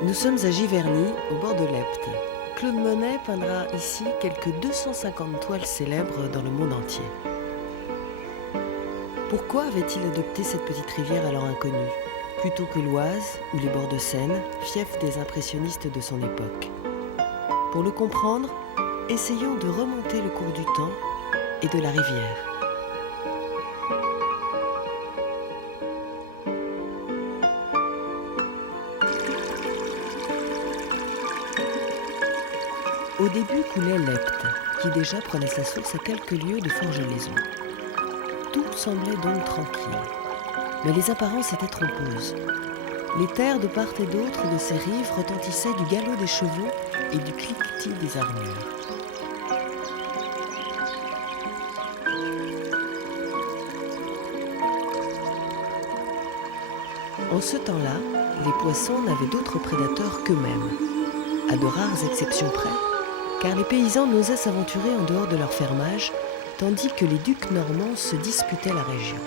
Nous sommes à Giverny, au bord de l'Epte. Claude Monet peindra ici quelques 250 toiles célèbres dans le monde entier. Pourquoi avait-il adopté cette petite rivière alors inconnue, plutôt que l'Oise ou les bords de Seine, fief des impressionnistes de son époque? Pour le comprendre, essayons de remonter le cours du temps et de la rivière. Au début coulait l'Epte, qui déjà prenait sa source à quelques lieues de Forges-les-Eaux. Tout semblait donc tranquille, mais les apparences étaient trompeuses. Les terres de part et d'autre de ces rives retentissaient du galop des chevaux et du cliquetis des armures. En ce temps-là, les poissons n'avaient d'autres prédateurs qu'eux-mêmes, à de rares exceptions près, car les paysans n'osaient s'aventurer en dehors de leur fermage, tandis que les ducs normands se disputaient la région.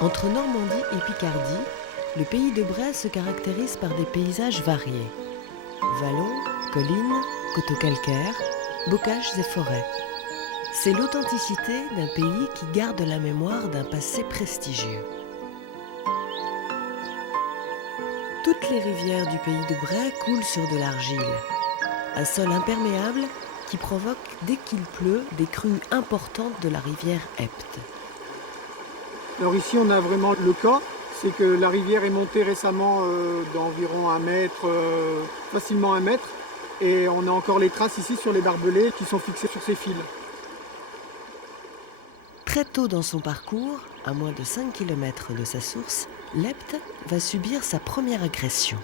Entre Normandie et Picardie, le pays de Bray se caractérise par des paysages variés. Vallons, collines, coteaux calcaires, bocages et forêts. C'est l'authenticité d'un pays qui garde la mémoire d'un passé prestigieux. Toutes les rivières du pays de Bray coulent sur de l'argile, un sol imperméable qui provoque, dès qu'il pleut, des crues importantes de la rivière Epte. Alors ici, on a vraiment le cas, c'est que la rivière est montée récemment d'environ 1 mètre, facilement 1 mètre, et on a encore les traces ici sur les barbelés qui sont fixés sur ces fils. Très tôt dans son parcours, à moins de 5 km de sa source, l'Epte va subir sa première agression.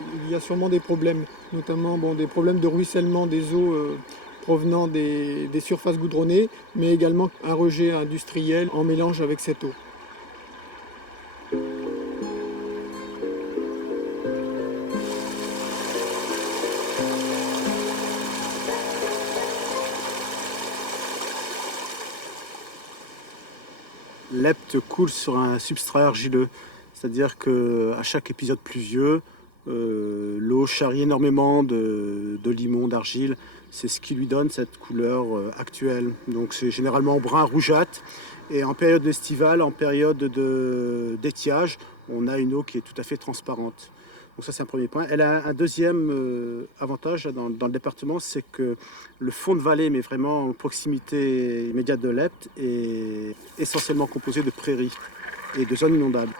Il y a sûrement des problèmes, notamment des problèmes de ruissellement des eaux provenant des surfaces goudronnées, mais également un rejet industriel en mélange avec cette eau. L'Epte coule sur un substrat argileux, c'est-à-dire qu'à chaque épisode pluvieux, l'eau charrie énormément de limon, d'argile. C'est ce qui lui donne cette couleur actuelle. Donc c'est généralement brun rougeâtre. Et en période estivale, en période d'étiage, on a une eau qui est tout à fait transparente. Donc ça, c'est un premier point. Elle a un deuxième avantage dans le département, c'est que le fond de vallée, mais vraiment en proximité immédiate de l'Epte, est essentiellement composé de prairies et de zones inondables.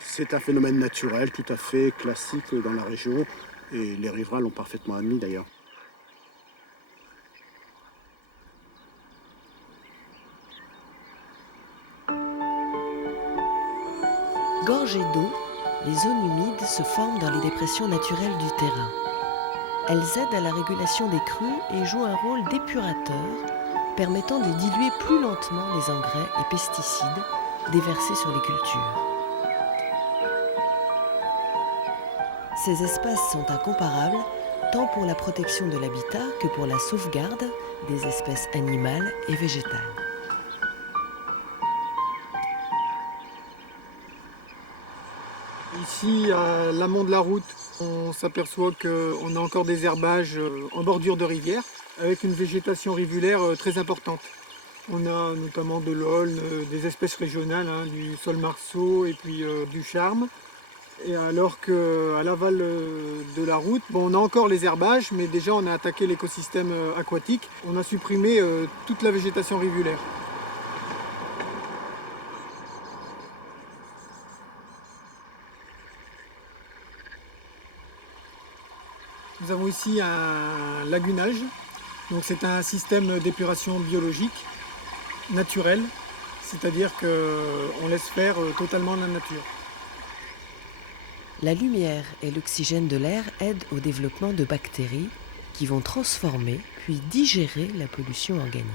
C'est un phénomène naturel tout à fait classique dans la région et les riverains l'ont parfaitement admis d'ailleurs. Gorgées d'eau, les zones humides se forment dans les dépressions naturelles du terrain. Elles aident à la régulation des crues et jouent un rôle d'épurateur, permettant de diluer plus lentement les engrais et pesticides déversés sur les cultures. Ces espaces sont incomparables, tant pour la protection de l'habitat que pour la sauvegarde des espèces animales et végétales. Ici, à l'amont de la route, on s'aperçoit qu'on a encore des herbages en bordure de rivière, avec une végétation rivulaire très importante. On a notamment de l'aulne, des espèces régionales, du saule marceau et puis du charme. Et alors qu'à l'aval de la route, on a encore les herbages, mais déjà on a attaqué l'écosystème aquatique. On a supprimé toute la végétation rivulaire. Nous avons ici un lagunage. Donc c'est un système d'épuration biologique, naturel, c'est-à-dire qu'on laisse faire totalement la nature. La lumière et l'oxygène de l'air aident au développement de bactéries qui vont transformer puis digérer la pollution organique.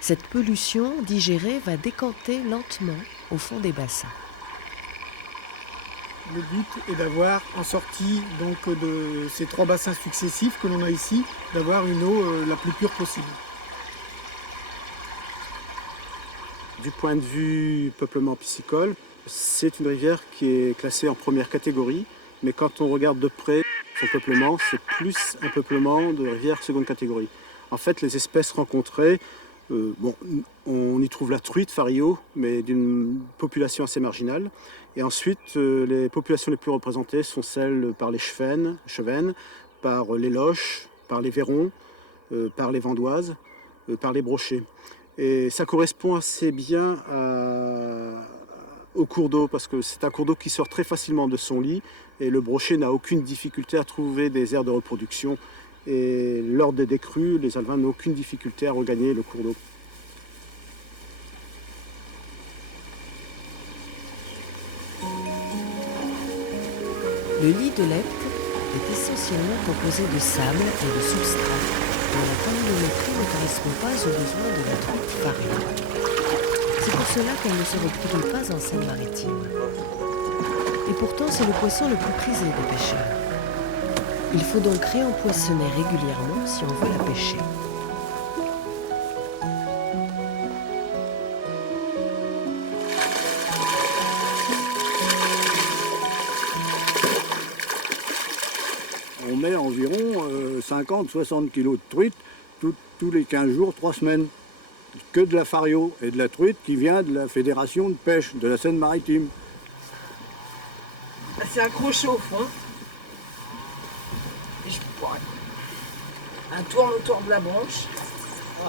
Cette pollution digérée va décanter lentement au fond des bassins. Le but est d'avoir, en sortie donc, de ces 3 bassins successifs que l'on a ici, d'avoir une eau la plus pure possible. Du point de vue peuplement piscicole, c'est une rivière qui est classée en première catégorie, mais quand on regarde de près son peuplement, c'est plus un peuplement de rivière seconde catégorie. En fait, les espèces rencontrées, on y trouve la truite, fario, mais d'une population assez marginale. Et ensuite, les populations les plus représentées sont celles par les chevennes, par les loches, par les vairons, par les vandoises, par les brochets. Et ça correspond assez bien au cours d'eau, parce que c'est un cours d'eau qui sort très facilement de son lit, et le brochet n'a aucune difficulté à trouver des aires de reproduction. Et lors des décrues, les alevins n'ont aucune difficulté à regagner le cours d'eau. Le lit de Lepte est essentiellement composé de sable et de substrat, dont la granulométrie ne correspond pas aux besoins de la truite fario. C'est pour cela qu'elle ne se reproduit pas en Seine-Maritime. Et pourtant, c'est le poisson le plus prisé des pêcheurs. Il faut donc réempoisonner régulièrement si on veut la pêcher. On met environ 50-60 kilos de truite tous les 15 jours, 3 semaines. Que de la fario et de la truite qui vient de la fédération de pêche de la Seine-Maritime. C'est accroché au fond. Et je prends un tourne autour de la branche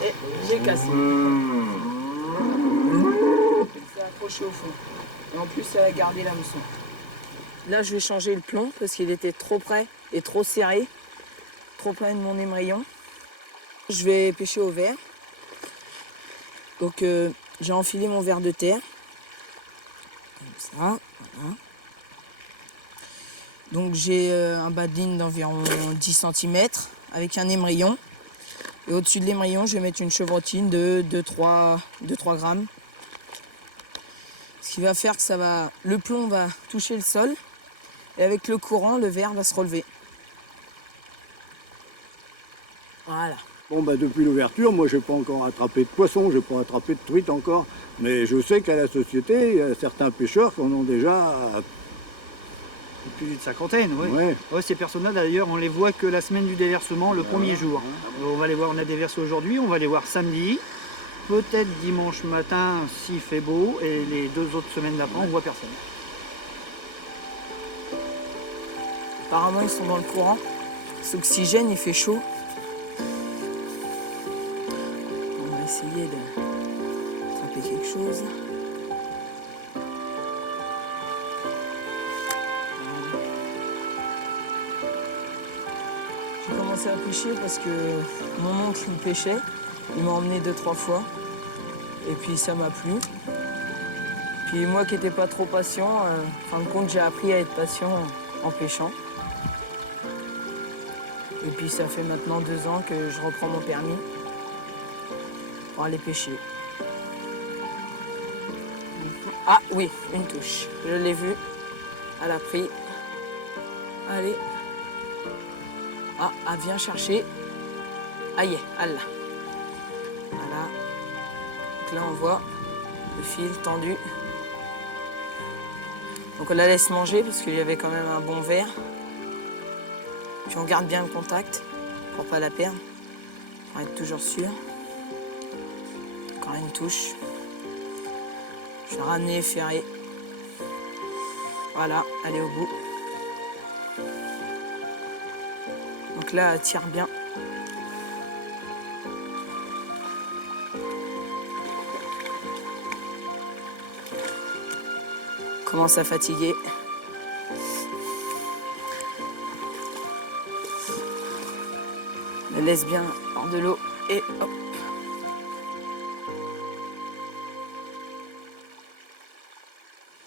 et j'ai cassé. C'est accroché au fond. Et en plus, elle a gardé l'hameçon. Là, je vais changer le plomb parce qu'il était trop près et trop serré. Trop plein de mon émerillon. Je vais pêcher au verre. Donc, j'ai enfilé mon verre de terre. Comme ça, voilà. Donc j'ai un bas de ligne d'environ 10 cm avec un émerillon. Et au-dessus de l'émerillon, je vais mettre une chevrotine de 2-3 grammes. Ce qui va faire que le plomb va toucher le sol. Et avec le courant, le verre va se relever. Voilà. Bon, depuis l'ouverture, moi, je n'ai pas encore attrapé de poisson, je n'ai pas attrapé de truite encore. Mais je sais qu'à la société, il y a certains pêcheurs qui en ont déjà. Plus d'une cinquantaine, oui. Ouais. Ouais, ces personnes-là, d'ailleurs, on les voit que la semaine du déversement, le premier jour. On va les voir, on a déversé aujourd'hui, on va les voir samedi, peut-être dimanche matin s'il fait beau, et les 2 autres semaines d'après, on voit personne. Apparemment, ils sont dans le courant. Cet oxygène, il fait chaud. On va essayer d'attraper quelque chose. J'ai commencé à pêcher parce que mon oncle il pêchait. Il m'a emmené 2-3 fois. Et puis ça m'a plu. Puis moi qui n'étais pas trop patient, en fin de compte, j'ai appris à être patient en pêchant. Et puis ça fait maintenant 2 ans que je reprends mon permis pour aller pêcher. Ah oui, une touche. Je l'ai vue. Elle a pris. Allez. Ah, elle vient chercher. Aïe, elle l'a. Voilà. Donc là, on voit le fil tendu. Donc on la laisse manger parce qu'il y avait quand même un bon verre. Puis on garde bien le contact pour pas la perdre, pour être toujours sûr. Encore une touche. Je vais ramener ferré. Voilà, elle est au bout. Donc là, elle tire bien. Commence à fatiguer. Je laisse bien hors de l'eau et hop.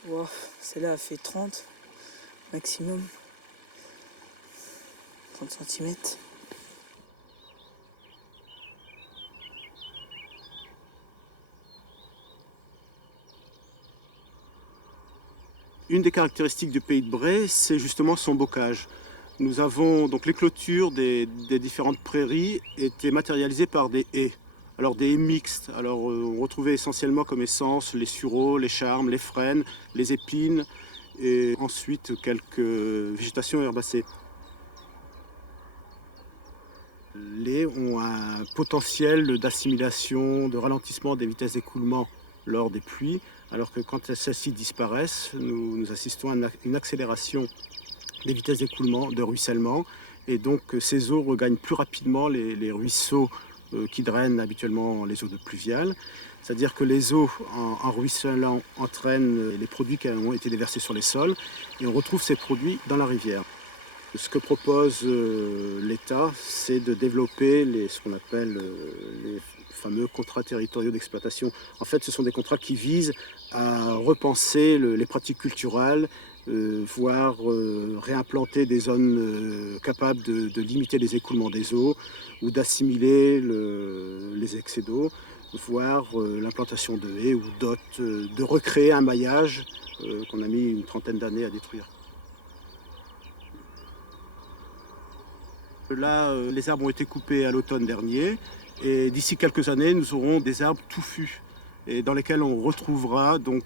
Wow, celle-là a fait 30 maximum. 30 cm. Une des caractéristiques du pays de Bray, c'est justement son bocage. Nous avons donc les clôtures des différentes prairies étaient matérialisées par des haies. Alors des haies mixtes, alors on retrouvait essentiellement comme essence les sureaux, les charmes, les frênes, les épines et ensuite quelques végétations herbacées. Les haies ont un potentiel d'assimilation, de ralentissement des vitesses d'écoulement lors des pluies, alors que quand celles-ci disparaissent, nous assistons à une accélération des vitesses d'écoulement, de ruissellement, et donc ces eaux regagnent plus rapidement les ruisseaux qui drainent habituellement les eaux de pluviales. C'est-à-dire que les eaux, en ruisselant, entraînent les produits qui ont été déversés sur les sols, et on retrouve ces produits dans la rivière. Ce que propose l'État, c'est de développer ce qu'on appelle les fameux contrats territoriaux d'exploitation. En fait, ce sont des contrats qui visent à repenser les pratiques culturelles, voire réimplanter des zones capables de limiter les écoulements des eaux ou d'assimiler les excès d'eau, voire l'implantation de haies ou d'autres, de recréer un maillage qu'on a mis une trentaine d'années à détruire. Là, les arbres ont été coupés à l'automne dernier et d'ici quelques années, nous aurons des arbres touffus et dans lesquels on retrouvera donc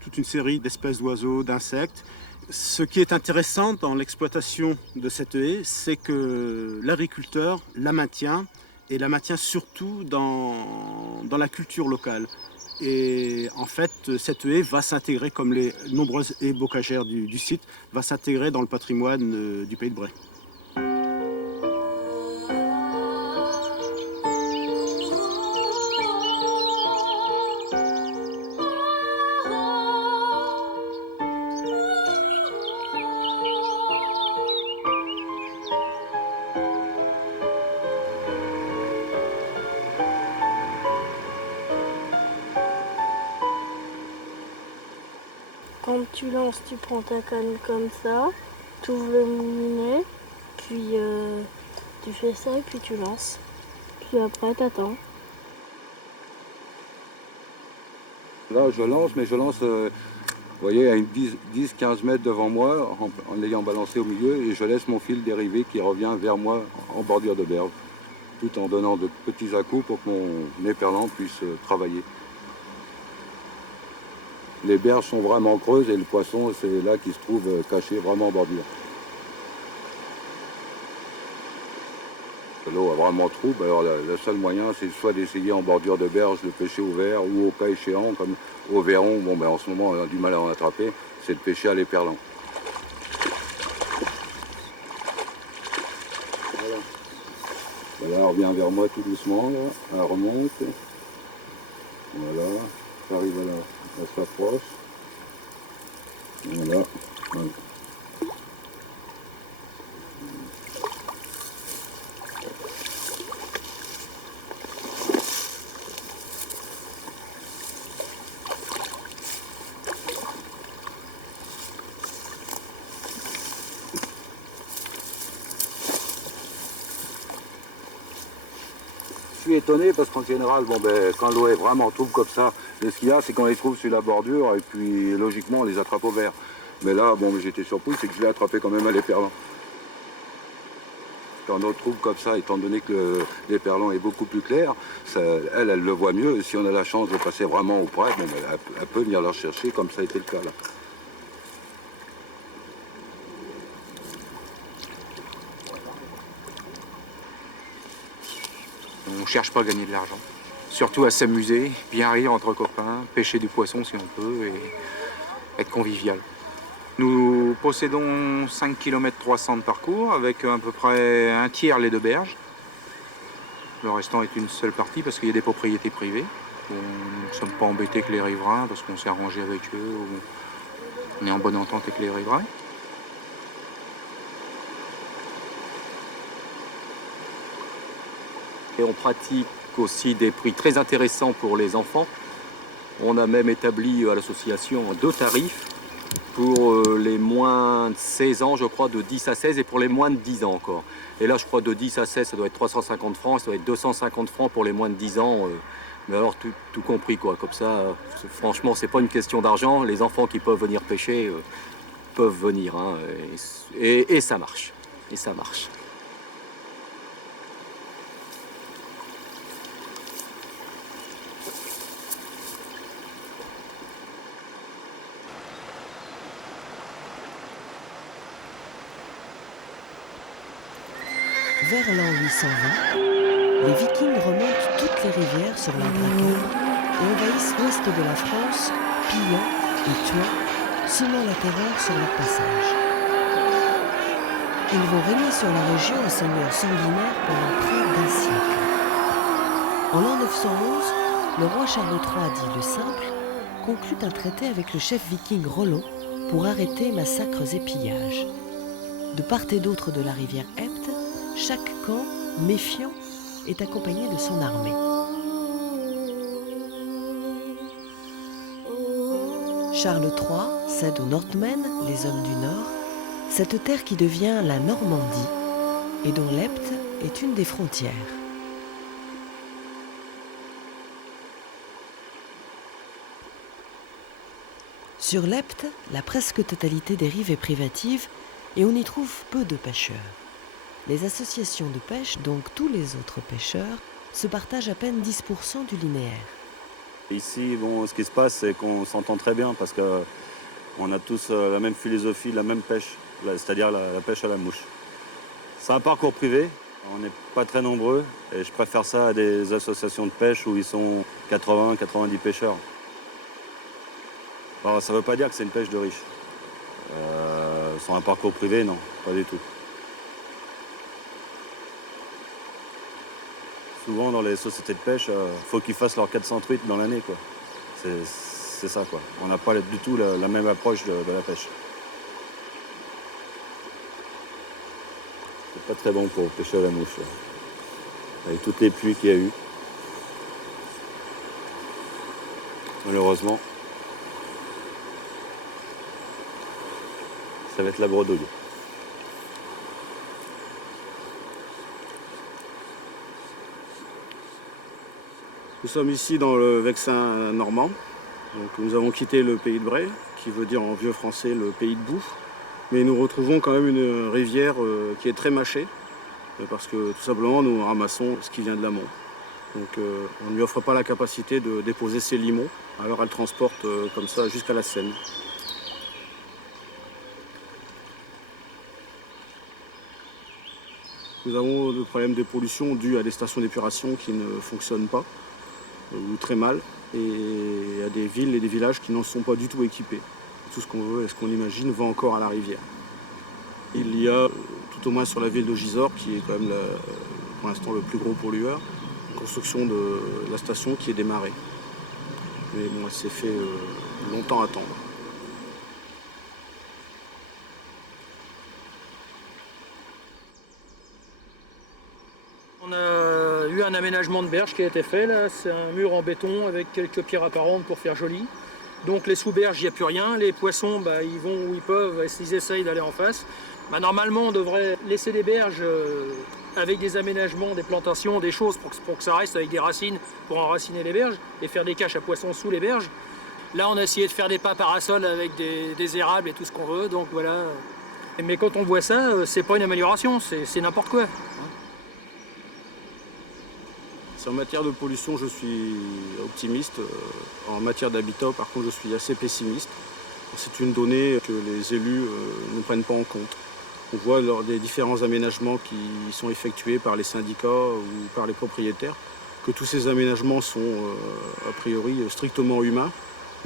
toute une série d'espèces d'oiseaux, d'insectes. Ce qui est intéressant dans l'exploitation de cette haie, c'est que l'agriculteur la maintient et la maintient surtout dans la culture locale. Et en fait, cette haie va s'intégrer, comme les nombreuses haies bocagères du site, va s'intégrer dans le patrimoine du Pays de Bray. Quand tu lances, tu prends ta canne comme ça, tu ouvres le moulinet, puis tu fais ça et puis tu lances. Puis après, t'attends. Là, je lance, mais je lance, vous voyez, à une 10-15 mètres devant moi, en l'ayant balancé au milieu, et je laisse mon fil dériver qui revient vers moi en bordure de berge, tout en donnant de petits à-coups pour que mon éperlan puisse travailler. Les berges sont vraiment creuses et le poisson, c'est là qu'il se trouve caché vraiment en bordure. L'eau a vraiment trouble, alors le seul moyen, c'est soit d'essayer en bordure de berge de pêcher au verre ou au cas échéant, comme au verron, bon, ben, en ce moment on a du mal à en attraper, c'est de pêcher à l'éperlan. Voilà, elle revient vers moi tout doucement, là. Elle remonte. Voilà, ça arrive là, elle s'approche. Voilà. Voilà. Je suis étonné parce qu'en général, bon, ben, quand l'eau est vraiment trouble comme ça, ce qu'il y a, c'est qu'on les trouve sur la bordure et puis logiquement on les attrape au vert. Mais là, bon, j'étais surpris, c'est que je l'ai attrapé quand même à l'éperlan. Quand on trouve comme ça, étant donné que l'éperlan est beaucoup plus clair, ça, elle le voit mieux. Et si on a la chance de passer vraiment auprès, bon, ben, elle peut venir la chercher comme ça a été le cas là. On ne cherche pas à gagner de l'argent, surtout à s'amuser, bien rire entre copains, pêcher du poisson si on peut et être convivial. Nous possédons 5 km 300 de parcours avec à peu près un tiers les deux berges. Le restant est une seule partie parce qu'il y a des propriétés privées. On ne sommes pas embêtés avec les riverains parce qu'on s'est arrangé avec eux. On est en bonne entente avec les riverains. Et on pratique aussi des prix très intéressants pour les enfants. On a même établi à l'association 2 tarifs pour les moins de 16 ans, je crois, de 10 à 16 et pour les moins de 10 ans encore. Et là, je crois, de 10 à 16, ça doit être 350 francs, ça doit être 250 francs pour les moins de 10 ans. Mais alors, tout compris, quoi. Comme ça, franchement, c'est pas une question d'argent. Les enfants qui peuvent venir pêcher peuvent venir. Hein, et ça marche. Et ça marche. Vers l'an 820, les Vikings remontent toutes les rivières sur leur braquage et envahissent l'ouest de la France, pillant et tuant, semant la terreur sur leur passage. Ils vont régner sur la région en seigneurs sanguinaires pendant près d'un siècle. En l'an 911, le roi Charles III, dit le Simple, conclut un traité avec le chef viking Rollo pour arrêter massacres et pillages. De part et d'autre de la rivière Epte, chaque camp, méfiant, est accompagné de son armée. Charles III cède aux Northmen, les hommes du Nord, cette terre qui devient la Normandie et dont l'Epte est une des frontières. Sur l'Epte, la presque totalité des rives est privative et on y trouve peu de pêcheurs. Les associations de pêche, donc tous les autres pêcheurs, se partagent à peine 10% du linéaire. Ici, ce qui se passe, c'est qu'on s'entend très bien parce qu'on a tous la même philosophie, la même pêche, c'est-à-dire la pêche à la mouche. C'est un parcours privé, on n'est pas très nombreux et je préfère ça à des associations de pêche où ils sont 80-90 pêcheurs. Alors, ça ne veut pas dire que c'est une pêche de riches. Sur un parcours privé, non, pas du tout. Souvent, dans les sociétés de pêche, faut qu'ils fassent leurs 400 truites dans l'année, quoi. C'est ça, quoi. On n'a pas du tout la même approche de la pêche. C'est pas très bon pour pêcher à la mouche, là. Avec toutes les pluies qu'il y a eu. Malheureusement, ça va être la bredouille. Nous sommes ici dans le Vexin normand. Donc, nous avons quitté le pays de Bray, qui veut dire en vieux français le pays de boue. Mais nous retrouvons quand même une rivière qui est très mâchée, parce que tout simplement nous ramassons ce qui vient de l'amont. Donc on ne lui offre pas la capacité de déposer ses limons, alors elle transporte comme ça jusqu'à la Seine. Nous avons le problème de pollution dû à des stations d'épuration qui ne fonctionnent pas, ou très mal, et à des villes et des villages qui n'en sont pas du tout équipés. Tout ce qu'on veut et ce qu'on imagine va encore à la rivière. Il y a, tout au moins sur la ville de Gisors, qui est quand même pour l'instant le plus gros pollueur, une construction de la station qui est démarrée. Mais bon, elle s'est fait longtemps attendre. On a eu un aménagement de berge qui a été fait là, c'est un mur en béton avec quelques pierres apparentes pour faire joli. Donc les sous-berges, il n'y a plus rien, les poissons ils vont où ils peuvent, ils essayent d'aller en face. Normalement on devrait laisser des berges avec des aménagements, des plantations, des choses pour que ça reste avec des racines pour enraciner les berges et faire des caches à poissons sous les berges. Là on a essayé de faire des pas parasols avec des érables et tout ce qu'on veut, donc voilà. Mais quand on voit ça, c'est pas une amélioration, c'est n'importe quoi. En matière de pollution, je suis optimiste. En matière d'habitat, par contre, je suis assez pessimiste. C'est une donnée que les élus ne prennent pas en compte. On voit lors des différents aménagements qui sont effectués par les syndicats ou par les propriétaires que tous ces aménagements sont a priori strictement humains.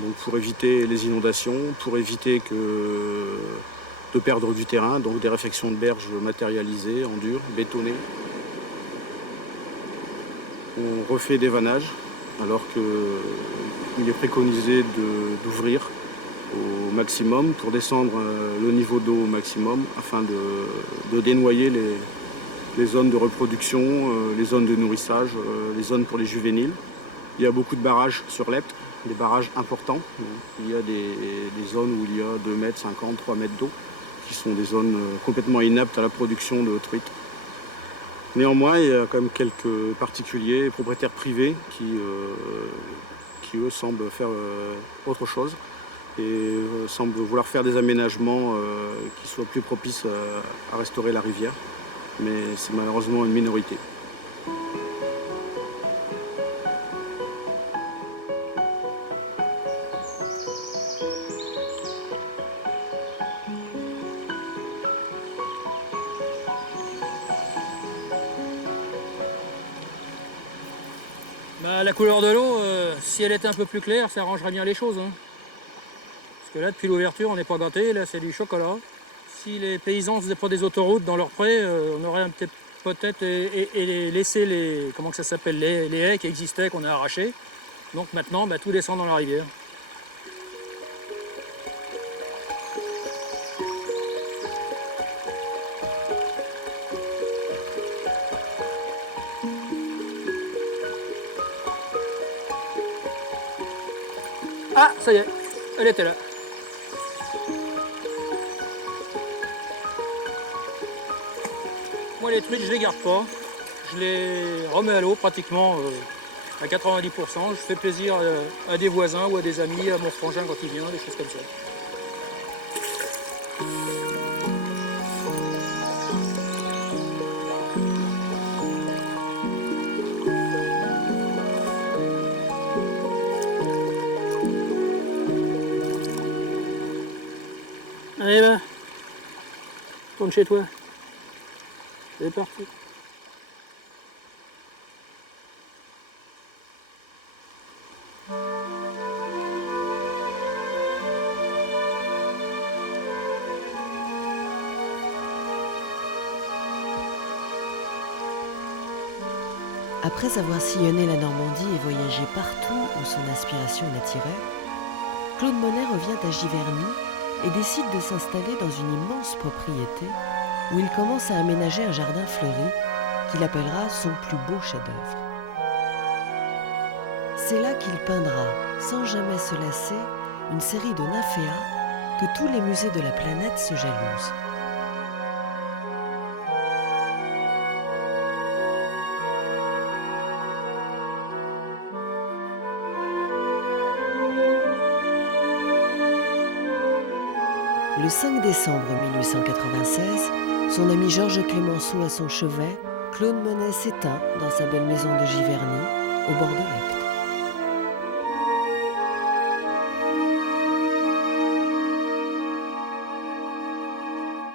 Donc pour éviter les inondations, pour éviter de perdre du terrain, donc des réfections de berges matérialisées, en dur, bétonnées. On refait des vannages alors qu'il est préconisé d'ouvrir au maximum pour descendre le niveau d'eau au maximum afin de dénoyer les zones de reproduction, les zones de nourrissage, les zones pour les juvéniles. Il y a beaucoup de barrages sur l'Epte, des barrages importants. Il y a des zones où il y a 2 mètres 50, 3 mètres d'eau qui sont des zones complètement inaptes à la production de truites. Néanmoins, il y a quand même quelques particuliers, propriétaires privés qui eux, semblent faire autre chose et semblent vouloir faire des aménagements qui soient plus propices à restaurer la rivière. Mais c'est malheureusement une minorité. La couleur de l'eau, si elle était un peu plus claire, ça arrangerait bien les choses. Hein. Parce que là, depuis l'ouverture, on n'est pas gâté, là c'est du chocolat. Si les paysans faisaient pas des autoroutes dans leurs prés, on aurait peut-être laissé les, comment que ça s'appelle, les haies qui existaient, qu'on a arrachées. Donc maintenant, tout descend dans la rivière. Ah, ça y est, elle était là. Moi, les truites, je les garde pas. Je les remets à l'eau pratiquement à 90%. Je fais plaisir à des voisins ou à des amis, à mon frangin quand il vient, des choses comme ça. Allez, tourne chez toi. C'est parti. Après avoir sillonné la Normandie et voyagé partout où son inspiration l'attirait, Claude Monet revient à Giverny et décide de s'installer dans une immense propriété où il commence à aménager un jardin fleuri qu'il appellera son plus beau chef-d'œuvre. C'est là qu'il peindra, sans jamais se lasser, une série de nymphéas que tous les musées de la planète se jalousent. Le 5 décembre 1896, son ami Georges Clemenceau à son chevet, Claude Monet s'éteint dans sa belle maison de Giverny, au bord de l'Epte.